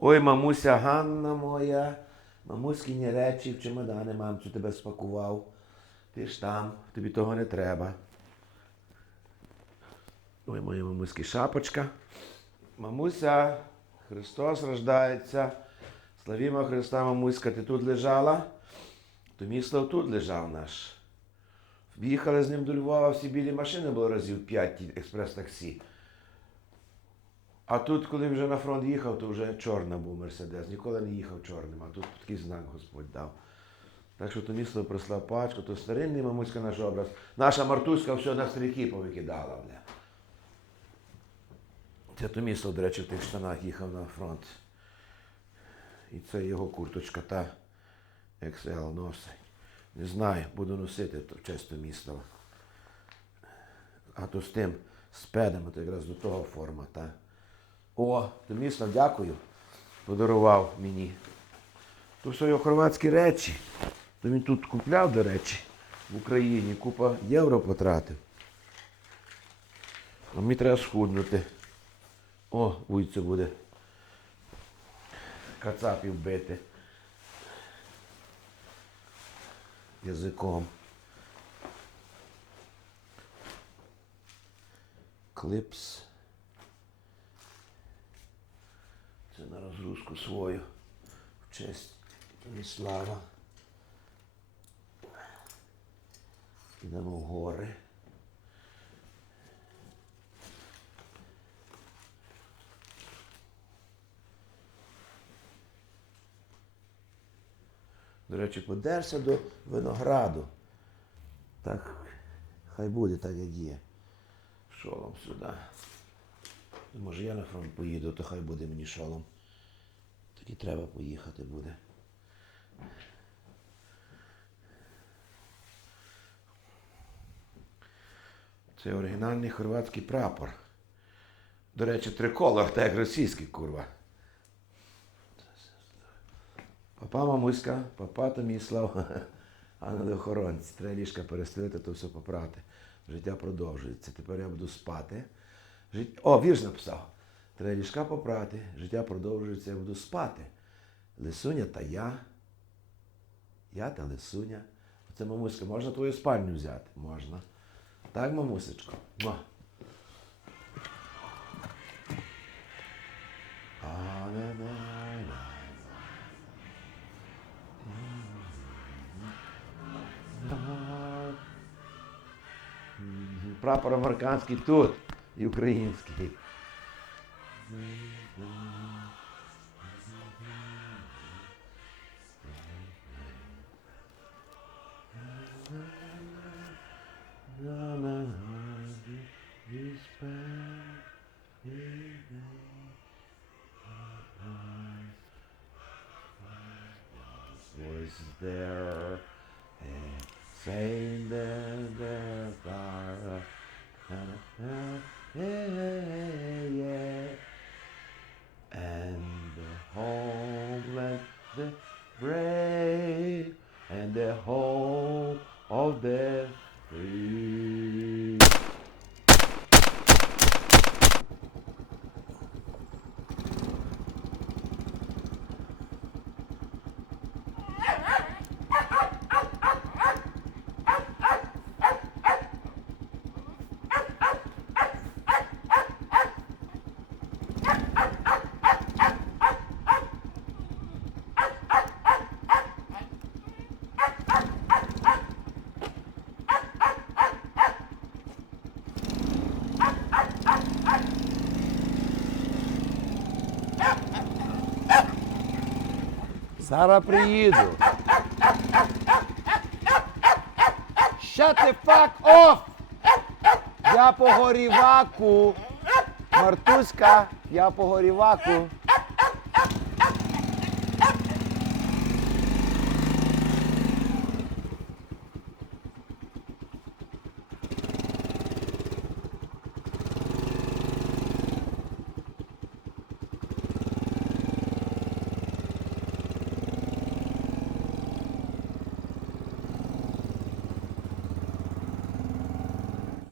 Ой, мамуся Ганна моя, мамуськіні речі в чемодани, мамцю тебе спакував. Ти ж там, тобі того не треба. Ой, моя мамуськи шапочка. Мамуся, Христос рождається. Славімо Христа, мамуська, ти тут лежала? То міслав тут лежав наш. В'їхали з ним до Львова, всі білі машини було разів п'ять експрес-таксі. А тут, коли вже на фронт їхав, то вже чорна був Мерседес. Ніколи не їхав чорним, а тут такий знак Господь дав. Так що то місто прислав пачку, то старинний мамуська наш образ. Наша Мартуська все на стріки повикидала. Бля. Це то місто, до речі, в тих штанах їхав на фронт. І це його курточка та XL носить. Не знаю, буду носити то чисто місто. А то з тим спедами, то якраз до того форма, та. О, то міцно дякую. Подарував мені. То все його хорватські речі. То він тут купляв, до речі, в Україні. Купа євро потратив. А мені треба схуднути. О, вуйце буде. Кацапів бити. Язиком. Клипс. Це на розгрузку свою. В честь Віслава. Йдемо в гори. До речі, подерся до винограду. Так, хай буде так, як є. Шолом сюди. Може я на фронт поїду, то хай буде мені шолом. Тоді треба поїхати буде. Це оригінальний хорватський прапор. До речі, триколор, так як російський курва. Папа мамуська, папа Томіслав, ангели-охоронці. Треба ліжка перестелити, то все попрати. Життя продовжується. Тепер я буду спати. Жит... О, вірш написав. Треба ліжка попрати, життя продовжується, я буду спати. Лисуня та я. Я та Лисуня. Оце мамуська, можна твою спальню взяти? Можна. Так, мамусечко? А-на-на-на. Прапор американський тут і український. Was there a saying that Зараз приїду. Shut the fuck off! Я по горіваку. Мартуська, я по горіваку.